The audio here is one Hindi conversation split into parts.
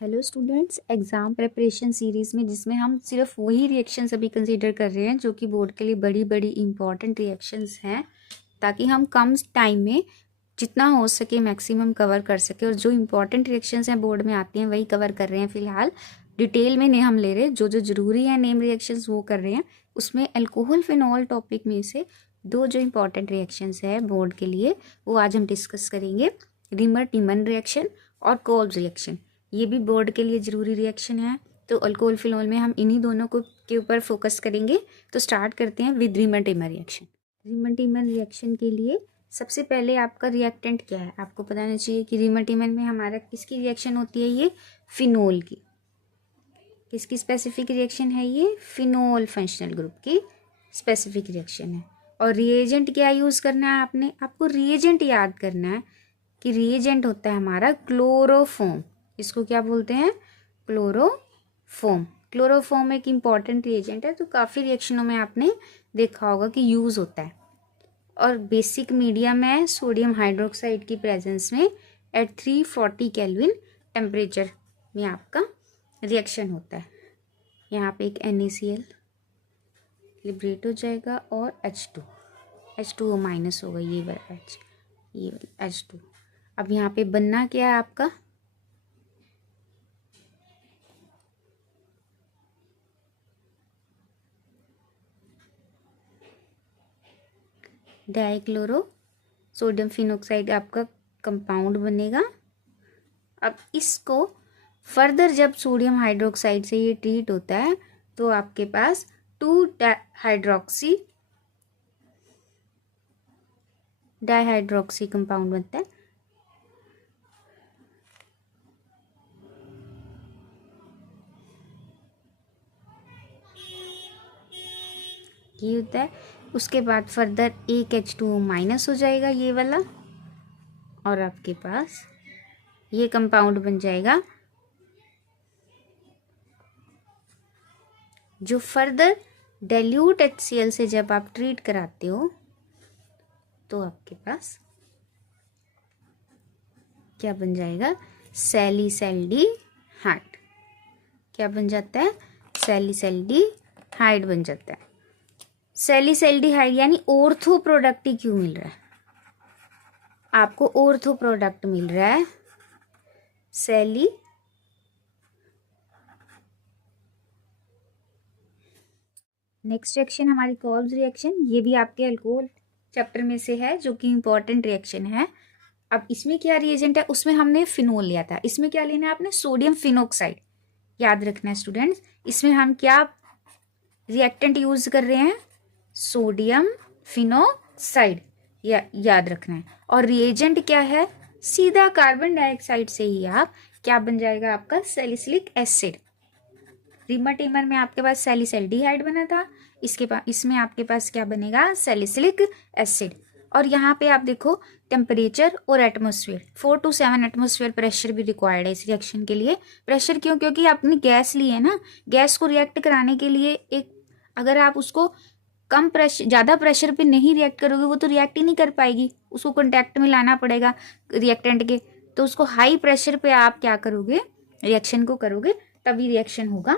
Hello students, exam preparation series में जिसमें हम सिर्फ वही रिएक्शंस अभी कंसीडर कर रहे हैं जो कि बोर्ड के लिए बड़ी बड़ी इंपॉर्टेंट रिएक्शंस हैं, ताकि हम कम टाइम में जितना हो सके मैक्सिमम कवर कर सके। और जो इंपॉर्टेंट रिएक्शंस हैं बोर्ड में आती हैं वही कवर कर रहे हैं फ़िलहाल। डिटेल में नहीं हम ले रहे, जो जो ज़रूरी है नेम रिएक्शंस वो कर रहे हैं। उसमें अल्कोहल फिनॉल टॉपिक में से दो जो इंपॉर्टेंट रिएक्शंस है बोर्ड के लिए वो आज हम डिस्कस करेंगे, रिमर टीमन रिएक्शन और कोल्ब रिएक्शन। ये भी बोर्ड के लिए ज़रूरी रिएक्शन है, तो अल्कोहल फिनॉल में हम इन्हीं दोनों को के ऊपर फोकस करेंगे। तो स्टार्ट करते हैं with reamer teamer reaction. Reamer teamer reaction के लिए सबसे पहले आपका रिएक्टेंट क्या है आपको पता होना चाहिए कि रीमर टीमर में हमारा किसकी रिएक्शन होती है, ये फिनोल की। किसकी स्पेसिफिक रिएक्शन है ये, फिनोल फंक्शनल ग्रुप की स्पेसिफिक रिएक्शन है। और रिएजेंट क्या यूज़ करना है आपने, आपको रिएजेंट याद करना है कि रिएजेंट होता है हमारा क्लोरोफॉर्म। इसको क्या बोलते हैं, क्लोरोफॉर्म। क्लोरोफॉर्म एक इम्पॉर्टेंट रिएजेंट है, तो काफ़ी रिएक्शनों में आपने देखा होगा कि यूज़ होता है। और बेसिक मीडियम है सोडियम हाइड्रोक्साइड की प्रेजेंस में एट 340 केल्विन टेम्परेचर में आपका रिएक्शन होता है। यहाँ पे एक NaCl लिबरेट हो जाएगा और H2O माइनस होगा, ये वाला H, ये वाला H2। अब यहाँ पे बनना क्या है आपका, डाइक्लोरो सोडियम फिनोक्साइड आपका कंपाउंड बनेगा। अब इसको फर्दर जब सोडियम हाइड्रोक्साइड से ये ट्रीट होता है तो आपके पास 2 डाइहाइड्रोक्सी कंपाउंड बनता है। ये होता है। उसके बाद फर्दर एक H2O माइनस हो जाएगा ये वाला, और आपके पास ये कंपाउंड बन जाएगा जो फर्दर डाइल्यूट HCl से जब आप ट्रीट कराते हो तो आपके पास क्या बन जाएगा, सैलिसैल्डिहाइड। क्या बन जाता है, सैलिसैल्डिहाइड बन जाता है। सैलिसैल्डिहाइड यानी ऑर्थो प्रोडक्ट ही क्यों मिल रहा है आपको, ऑर्थो प्रोडक्ट मिल रहा है सैली नेक्स्ट रिएक्शन हमारी कोल्ब रिएक्शन। ये भी आपके अल्कोहल चैप्टर में से है जो कि इंपॉर्टेंट रिएक्शन है। अब इसमें क्या रिएजेंट है, उसमें हमने फिनोल लिया था, इसमें क्या लेना है आपने, सोडियम फिनोक्साइड। याद रखना है स्टूडेंट्स, इसमें हम क्या रिएक्टेंट यूज कर रहे हैं, सोडियम फिनोक्साइड, याद रखना है। और रिएजेंट क्या है, सीधा कार्बन डाइऑक्साइड से ही आप क्या बन जाएगा आपका, सैलिसिलिक एसिड। रीमर टीमर में आपके पास सैलिसैल्डिहाइड बना था, इसमें आपके पास क्या बनेगा, सैलिसिलिक एसिड। और यहाँ पे आप देखो टेम्परेचर और एटमॉस्फेयर 4 to 7 एटमॉस्फेयर प्रेशर भी रिक्वायर्ड है इस रिएक्शन के लिए। प्रेशर क्यों, क्योंकि आपने गैस ली है ना, गैस को रिएक्ट कराने के लिए एक, अगर आप उसको कम प्रेशर ज़्यादा प्रेशर पे नहीं रिएक्ट करोगे वो तो रिएक्ट ही नहीं कर पाएगी, उसको कॉन्टैक्ट में लाना पड़ेगा रिएक्टेंट के। तो उसको हाई प्रेशर पे आप क्या करोगे, रिएक्शन को करोगे, तभी रिएक्शन होगा।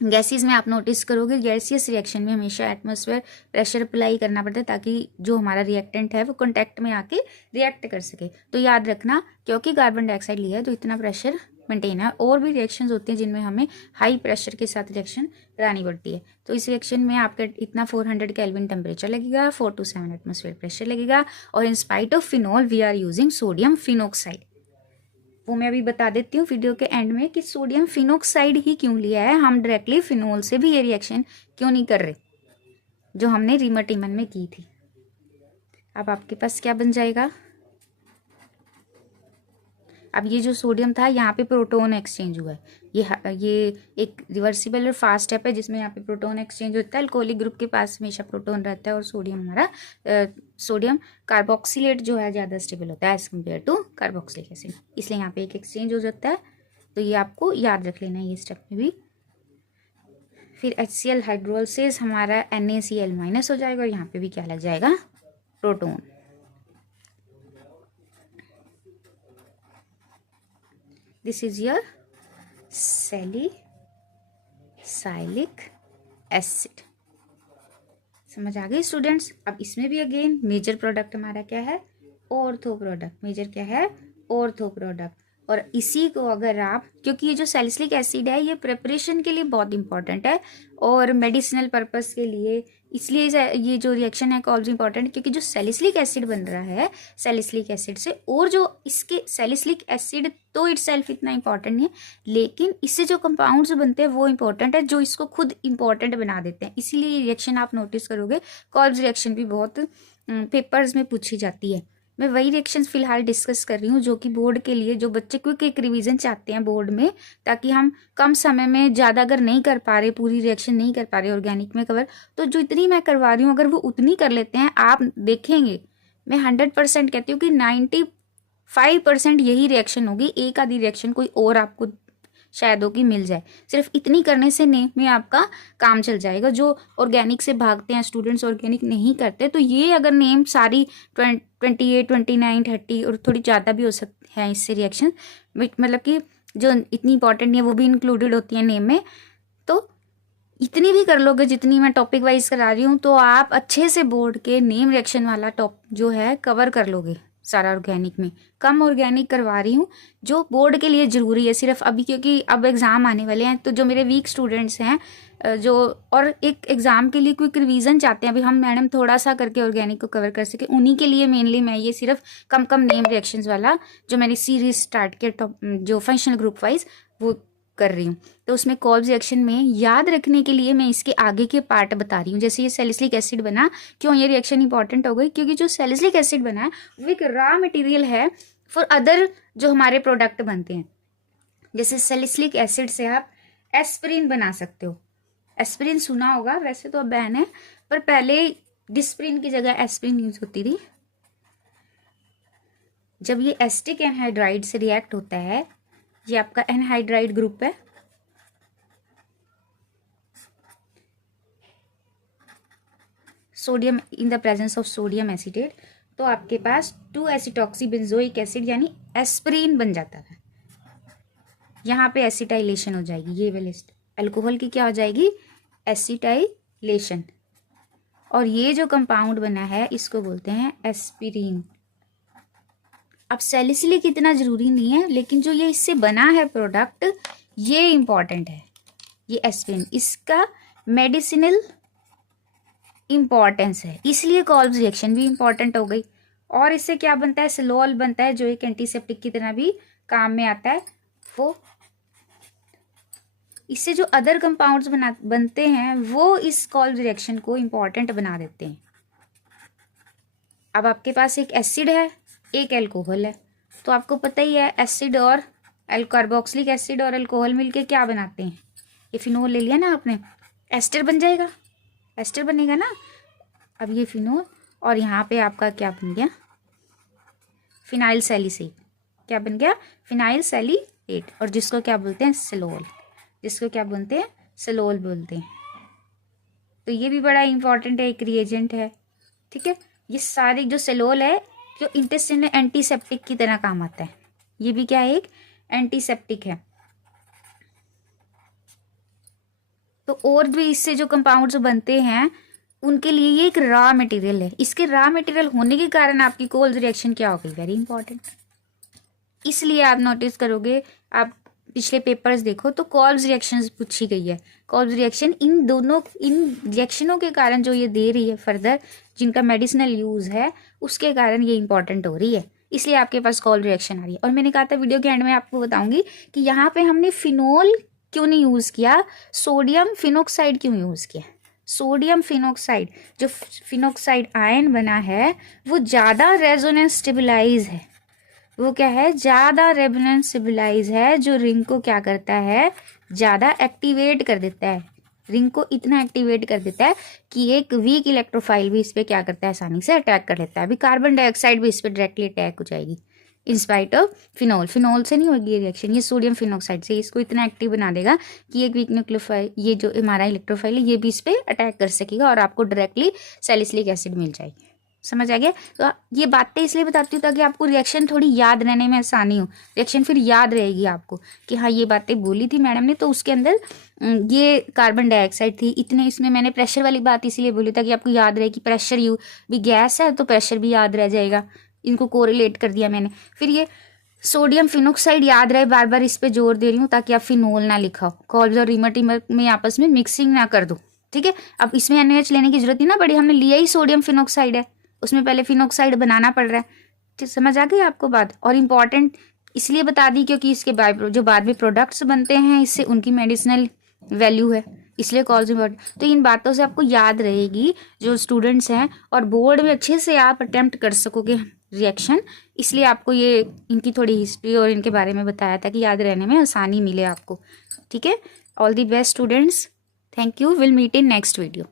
गैसेस में आप नोटिस करोगे गैसियस रिएक्शन में हमेशा एटमॉस्फेयर प्रेशर अप्लाई करना पड़ता है ताकि जो हमारा रिएक्टेंट है वो कॉन्टैक्ट में आके रिएक्ट कर सके। तो याद रखना, क्योंकि कार्बन डाइऑक्साइड लिया है तो इतना प्रेशर मेंटेन है। और भी रिएक्शंस होती हैं जिनमें हमें हाई प्रेशर के साथ रिएक्शन करानी पड़ती है। तो इस रिएक्शन में आपका इतना 400 केल्विन टेम्परेचर लगेगा, 4 to 7 एटमॉस्फेयर प्रेशर लगेगा। और in spite of phenol we are using sodium phenoxide. वो मैं अभी बता देती हूँ वीडियो के एंड में कि सोडियम फिनोक्साइड ही क्यों लिया है, हम डायरेक्टली फिनोल से भी ये रिएक्शन क्यों नहीं कर रहे जो हमने रीमर टीमन में की थी। अब आपके पास क्या बन जाएगा, अब ये जो सोडियम था यहाँ पे प्रोटोन एक्सचेंज हुआ है, ये एक रिवर्सिबल और फास्ट स्टेप है जिसमें यहाँ पे प्रोटोन एक्सचेंज होता है। अल्कोहलिक ग्रुप के पास हमेशा प्रोटोन रहता है और सोडियम हमारा सोडियम कार्बोक्सिलेट जो है ज़्यादा स्टेबल होता है as compare to carboxylic acid, इसलिए यहाँ पे एक एक्सचेंज हो जाता है। तो ये आपको याद रख लेना है ये स्टेप में भी। फिर HCl हाइड्रोलिसिस हमारा NaCl माइनस हो जाएगा और यहाँ पे भी क्या लग जाएगा, proton. This is your salicylic acid. समझ आ गई स्टूडेंट्स। अब इसमें भी अगेन मेजर प्रोडक्ट हमारा क्या है, ऑर्थो प्रोडक्ट। मेजर क्या है, ऑर्थो प्रोडक्ट। और इसी को अगर आप, क्योंकि ये जो सैलिसिलिक एसिड है ये प्रिपरेशन के लिए बहुत इंपॉर्टेंट है और मेडिसिनल पर्पस के लिए, इसलिए ये जो रिएक्शन है कॉल्स इंपॉर्टेंट, क्योंकि जो सैलिसिलिक एसिड बन रहा है सैलिसिलिक एसिड से, और जो इसके सैलिसिलिक एसिड तो इटसेल्फ इतना इंपॉर्टेंट नहीं है, लेकिन इससे जो कंपाउंड्स बनते हैं वो इंपॉर्टेंट है, जो इसको खुद इंपॉर्टेंट बना देते हैं। इसीलिए ये रिएक्शन आप नोटिस करोगे, कॉल्स रिएक्शन भी बहुत पेपर्स में पूछी जाती है। मैं वही रिएक्शंस फिलहाल डिस्कस कर रही हूँ जो कि बोर्ड के लिए, जो बच्चे क्विक एक रिवीजन चाहते हैं बोर्ड में, ताकि हम कम समय में ज़्यादा अगर नहीं कर पा रहे, पूरी रिएक्शन नहीं कर पा रहे ऑर्गेनिक में कवर, तो जो इतनी मैं करवा रही हूँ अगर वो उतनी कर लेते हैं, आप देखेंगे मैं 100% कहती हूँ कि 95% यही रिएक्शन होगी। एक आधी रिएक्शन कोई और आपको शायद हो कि मिल जाए। सिर्फ इतनी करने से नेम में आपका काम चल जाएगा। जो ऑर्गेनिक से भागते हैं स्टूडेंट्स, ऑर्गेनिक नहीं करते, तो ये अगर नेम सारी 28, 29, 30 और थोड़ी ज़्यादा भी हो सकती है इससे रिएक्शन, मतलब कि जो इतनी इंपॉर्टेंट नहीं है वो भी इंक्लूडेड होती है नेम में। तो इतनी भी कर लोगे जितनी मैं टॉपिक वाइज करा रही हूँ, तो आप अच्छे से बोर्ड के नेम रिएक्शन वाला टॉप जो है कवर कर लोगे सारा ऑर्गेनिक में। कम ऑर्गेनिक करवा रही हूँ जो बोर्ड के लिए ज़रूरी है सिर्फ अभी, क्योंकि अब एग्ज़ाम आने वाले हैं। तो जो मेरे वीक स्टूडेंट्स हैं जो और एक एग्ज़ाम के लिए क्विक रिवीजन चाहते हैं, अभी हम मैडम थोड़ा सा करके ऑर्गेनिक को कवर कर सके, उन्हीं के लिए मेनली मैं ये सिर्फ कम कम नेम रिएक्शंस वाला जो मैंने सीरीज स्टार्ट किया टॉप जो फंक्शनल ग्रुप वाइज वो कर रही हूँ। तो उसमें कॉल्स रिएक्शन में याद रखने के लिए मैं इसके आगे के पार्ट बता रही हूँ। जैसे ये सैलिसिलिक एसिड बना, क्यों ये रिएक्शन इंपॉर्टेंट हो गई, क्योंकि जो सैलिसिलिक एसिड बना है वो एक रॉ मटेरियल है फॉर अदर जो हमारे प्रोडक्ट बनते हैं। जैसे सैलिसिलिक एसिड से आप एस्पिरिन बना सकते हो। एस्पिरिन सुना होगा, वैसे तो अब बैन है, पर पहले डिस्प्रिन की जगह एस्पिरिन यूज होती थी। जब ये एसिटिक एनहाइड्राइड से रिएक्ट होता है, ये आपका एनहाइड्राइड ग्रुप है, sodium in the presence of sodium acetate, तो आपके पास 2 एसिटॉक्सी बेंजोइक एसिड यानी एस्पिरिन बन जाता है। यहाँ पे एसिटाइलेशन हो जाएगी, ये वाले अल्कोहल की क्या हो जाएगी, एसिटाइलेशन। और ये जो कंपाउंड बना है इसको बोलते हैं एस्पिरिन। अब सैलिसिलिक इतना जरूरी नहीं है, लेकिन जो ये इससे बना है प्रोडक्ट ये इंपॉर्टेंट है। ये एस्पिरिन, इसका मेडिसिनल इंपॉर्टेंस है, इसलिए कॉल्स रिएक्शन भी इंपॉर्टेंट हो गई। और इससे क्या बनता है, सिलोल बनता है जो एक एंटीसेप्टिक की तरह भी काम में आता है। वो इससे जो अदर कंपाउंड्स बनते हैं वो इस कॉल्स रिएक्शन को इंपॉर्टेंट बना देते हैं। अब आपके पास एक एसिड है, एक अल्कोहल है, तो आपको पता ही है एसिड और कार्बोक्सिलिक एसिड और अल्कोहल मिलके क्या बनाते हैं, ये फिनोल ले लिया ना आपने, एस्टर बन जाएगा, एस्टर बनेगा ना। अब ये फिनोल और यहाँ पे आपका क्या बन गया, फिनाइल सैलिसेट। क्या बन गया, फिनाइल सैलिसेट, और जिसको क्या बोलते हैं, सिलोल, जिसको क्या बोलते हैं, सिलोल बोलते हैं। तो ये भी बड़ा इंपॉर्टेंट है, एक रिएजेंट है, ठीक है। ये सारी जो सिलोल है जो इंटेस्टाइन एंटीसेप्टिक की तरह काम आता है, ये भी क्या है, एक एंटीसेप्टिक है। तो और भी इससे जो कंपाउंड्स बनते हैं उनके लिए ये एक रॉ मटेरियल है। इसके रॉ मटेरियल होने के कारण आपकी कोल्स रिएक्शन क्या हो गई, वेरी इंपॉर्टेंट। इसलिए आप नोटिस करोगे, आप पिछले पेपर्स देखो तो कॉल्स रिएक्शंस पूछी गई है। कॉल्स रिएक्शन इन रिएक्शनों के कारण जो ये दे रही है फर्दर, जिनका मेडिसिनल यूज है, उसके कारण ये इंपॉर्टेंट हो रही है, इसलिए आपके पास कॉल रिएक्शन आ रही है। और मैंने कहा था वीडियो के एंड में आपको बताऊंगी कि यहाँ पे हमने फिनोल क्यों नहीं यूज किया, सोडियम फिनोक्साइड क्यों यूज किया। सोडियम फिनोक्साइड, जो फिनोक्साइड आयन बना है वो ज़्यादा रेजोनेंस स्टेबलाइज है, वो क्या है, ज़्यादा रेजोनेंस स्टेबलाइज है, जो रिंग को क्या करता है, ज़्यादा एक्टिवेट कर देता है। रिंग को इतना एक्टिवेट कर देता है कि एक वीक इलेक्ट्रोफाइल भी इस पर क्या करता है, आसानी से अटैक कर लेता है। अभी कार्बन डाइऑक्साइड भी इस पर डायरेक्टली अटैक हो जाएगी इंस्पाइट ऑफ फिनोल। फिनोल से नहीं होगी ये रिएक्शन, ये सोडियम फिनोक्साइड से इसको इतना एक्टिव बना देगा कि एक वीक न्यूक्लियोफाइल, ये जो हमारा इलेक्ट्रोफाइल है, ये भी इस पर अटैक कर सकेगा और आपको डायरेक्टली सैलिसिलिक एसिड मिल जाएगी। समझ आ गया। तो ये बातें इसलिए बताती हूँ ताकि आपको रिएक्शन थोड़ी याद रहने में आसानी हो, रिएक्शन फिर याद रहेगी आपको कि हाँ ये बातें बोली थी मैडम ने, तो उसके अंदर ये कार्बन डाइऑक्साइड थी इतने, इसमें मैंने प्रेशर वाली बात इसलिए बोली ताकि आपको याद रहे कि प्रेशर यू भी गैस है तो प्रेशर भी याद रह जाएगा, इनको कोरिलेट कर दिया मैंने। फिर ये सोडियम फिनोक्साइड याद रहे, बार बार इस पे जोर दे रही हूँ ताकि आप फिनोल ना लिखा हो, कॉल्स और रीमर में आपस में मिक्सिंग ना कर दो, ठीक है। अब इसमें NaOH लेने की जरूरत नहीं ना बड़ी, हमने लिया ही सोडियम फिनोक्साइड है, उसमें पहले फिनोक्साइड बनाना पड़ रहा है, ठीक समझ आ गई आपको बात। और इम्पॉर्टेंट इसलिए बता दी क्योंकि इसके जो बाद में प्रोडक्ट्स बनते हैं इससे उनकी मेडिसिनल वैल्यू है, इसलिए कॉल्स इम्पॉर्टेंट। तो इन बातों से आपको याद रहेगी जो स्टूडेंट्स हैं, और बोर्ड में अच्छे से आप अटेम्प्ट कर सकोगे रिएक्शन, इसलिए आपको ये इनकी थोड़ी हिस्ट्री और इनके बारे में बताया था कि याद रहने में आसानी मिले आपको, ठीक है। All the best students, thank you, will meet in next video.